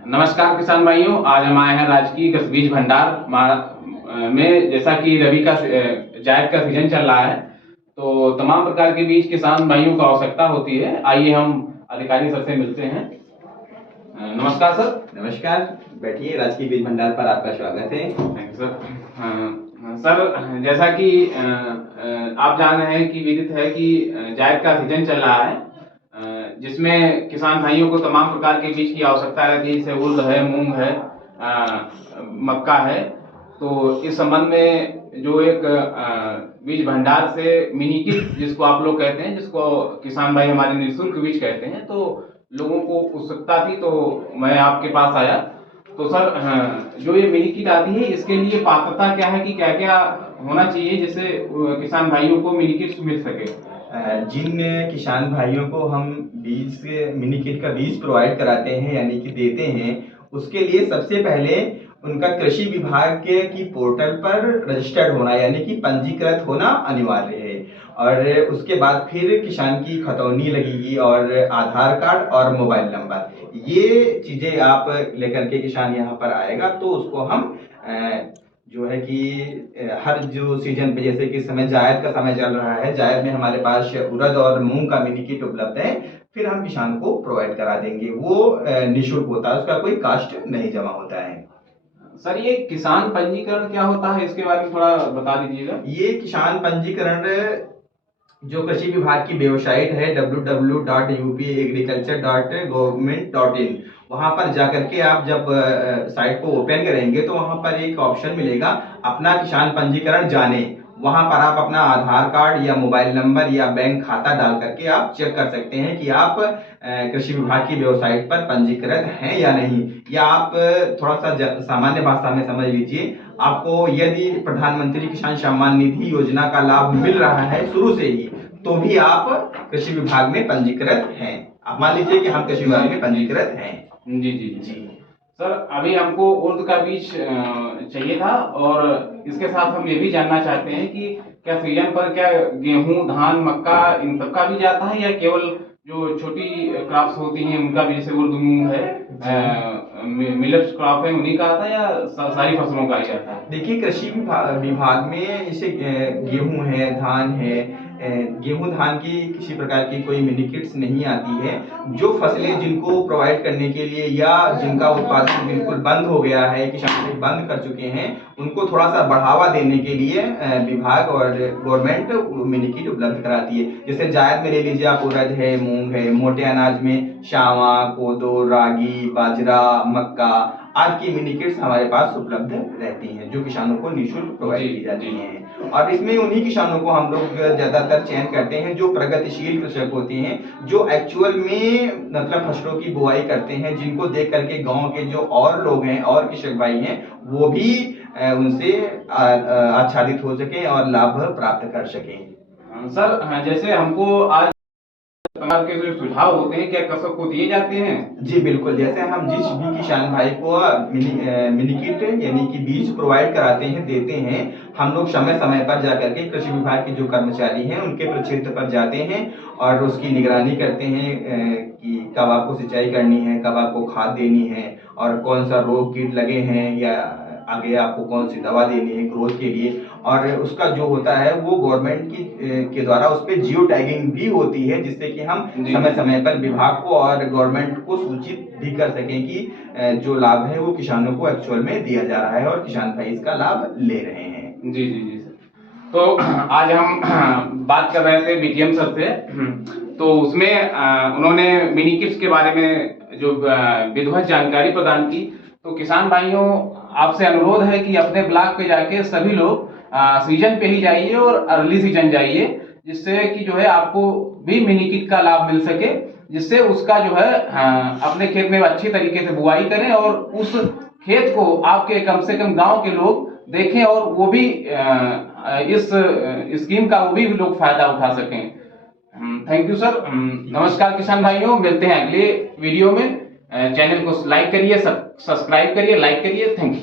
नमस्कार किसान भाइयों, आज हम आए हैं राजकीय कृषि बीज भंडार में। जैसा कि रबी का जायद का सीजन चल रहा है, तो तमाम प्रकार के बीज किसान भाइयों को आवश्यकता होती है। आइए हम अधिकारी सर से मिलते हैं। नमस्कार सर। नमस्कार, बैठिए। राजकीय बीज भंडार पर आपका स्वागत है। Thank you sir. सर, जैसा कि आप जान रहे हैं कि विदित है कि जायद का सीजन चल रहा है, जिसमें किसान भाइयों को तमाम प्रकार के बीज की आवश्यकता रहती है, जैसे उर्द है, मूंग है, मक्का है। तो इस संबंध में जो एक बीज भंडार से मिनी किट जिसको आप लोग कहते हैं, जिसको किसान भाई हमारे निःशुल्क बीज कहते हैं, तो लोगों को उत्सुकता थी, तो मैं आपके पास आया। तो सर, जो ये मिनी किट आती है, इसके लिए पात्रता क्या है कि क्या क्या होना चाहिए जिससे किसान भाइयों को मिनी किट मिल सके? जिन किसान भाइयों को हम बीज मिनी किट का बीज प्रोवाइड कराते हैं यानी कि देते हैं, उसके लिए सबसे पहले उनका कृषि विभाग की पोर्टल पर रजिस्टर्ड होना यानी कि पंजीकृत होना अनिवार्य है। और उसके बाद फिर किसान की खतौनी लगेगी और आधार कार्ड और मोबाइल नंबर, ये चीजें आप लेकर के किसान यहाँ पर आएगा तो उसको हम जो है कि हर जो सीजन पे, जैसे कि इस समय जायद का समय चल रहा है, जायद में हमारे पास उड़द और मूंग का मिनी किट उपलब्ध है, फिर हम किसान को प्रोवाइड करा देंगे। वो निःशुल्क होता है, उसका कोई कास्ट नहीं जमा होता है। सर, ये किसान पंजीकरण क्या होता है, इसके बारे में थोड़ा बता दीजिएगा। ये किसान पंजीकरण जो कृषि विभाग की वेबसाइट है www.upagriculture.government.in, वहां पर जाकर के आप जब साइट को ओपन करेंगे तो वहां पर एक ऑप्शन मिलेगा अपना किसान पंजीकरण जाने। वहां पर आप अपना आधार कार्ड या मोबाइल नंबर या बैंक खाता डाल करके आप चेक कर सकते हैं कि आप कृषि विभाग की वेबसाइट पर पंजीकृत हैं या नहीं। या आप थोड़ा सा सामान्य भाषा में समझ लीजिए, आपको यदि प्रधानमंत्री किसान सम्मान निधि योजना का लाभ मिल रहा है शुरू से ही, तो भी आप कृषि विभाग में पंजीकृत हैं। आप मान लीजिए कि हम कृषि विभाग में पंजीकृत हैं। जी जी जी। सर, अभी हमको उर्द का बीज चाहिए था, और इसके साथ हम ये भी जानना चाहते हैं कि क्या सीजन पर क्या गेहूं, धान, मक्का इन सब का बीज आता है, या केवल जो छोटी क्रॉप्स होती हैं उनका भी, जैसे उर्द, मूंग है, मिलेट्स क्रॉप है, उन्हीं का आता है, या सारी फसलों का ही आता है? देखिए, कृषि विभाग में जैसे गेहूं है, धान है, गेहूं धान की किसी प्रकार की कोई मिनी किट्स नहीं आती है। जो फसलें जिनको प्रोवाइड करने के लिए या जिनका उत्पादन बिल्कुल बंद हो गया है, किसान बंद कर चुके हैं, उनको थोड़ा सा बढ़ावा देने के लिए विभाग और गवर्नमेंट मिनी किट उपलब्ध कराती है। जैसे जायद में ले लीजिए आप, उड़द है, मूंग है, मोटे अनाज में शावा, कोदो, रागी, बाजरा, मक्का आज की मिनी किट्स हमारे पास उपलब्ध रहती हैं, जो किसानों को निःशुल्क प्रोवाइड की जाती हैं। और इसमें उन्हीं किसानों को हम लोग ज्यादातर चयन करते हैं जो प्रगतिशील कृषक होते हैं, जो एक्चुअल में मतलब फसलों की बुआई करते हैं, जिनको देख करके गांव के जो और लोग हैं और कृषक भाई हैं, वो भी उनसे आच्छादित हो सके और लाभ प्राप्त कर सकें। सर, जैसे हमको आज प्रकार के जो सुझाव होते हैं, क्या कृषक को दिए जाते हैं? जी बिल्कुल, जैसे हम जिस भी किसान भाई को मिनी किट यानी कि बीज प्रोवाइड कराते हैं, देते हैं, हम लोग समय समय पर जाकर के कृषि विभाग के जो कर्मचारी हैं उनके प्रक्षेत्र पर जाते हैं और उसकी निगरानी करते हैं कि कब आपको सिंचाई करनी है, कब आपको खाद देनी है, और कौन सा रोग कीट लगे हैं, या आगे आपको कौन सी दवा देनी है ग्रोथ के लिए। और उसका जो होता है वो गवर्नमेंट के द्वारा उस पर जियो टैगिंग भी होती है, जिससे कि हम समय समय पर विभाग को और गवर्नमेंट को सूचित भी कर सकें कि जो लाभ है वो किसानों को एक्चुअल में दिया जा रहा है और किसान भाई इसका लाभ ले रहे हैं। जी जी जी सर। तो आज हम बात कर रहे थे बीटीएम सर से, तो उसमें उन्होंने मिनी किट्स के बारे में जो विधिवत जानकारी प्रदान की। तो किसान भाइयों, आपसे अनुरोध है कि अपने ब्लॉक पे जाके सभी लोग सीजन पे ही जाइए और अर्ली सीजन जाइए, जिससे कि जो है आपको भी मिनी किट का लाभ मिल सके, जिससे उसका जो है अपने खेत में अच्छी तरीके से बुआई करें, और उस खेत को आपके कम से कम गांव के लोग देखें, और वो भी इस स्कीम का वो भी लोग फायदा उठा सकें। Thank you sir. नमस्कार किसान भाइयों, मिलते हैं अगले वीडियो में। चैनल को लाइक करिए, सब्सक्राइब करिए, लाइक करिए। Thank you.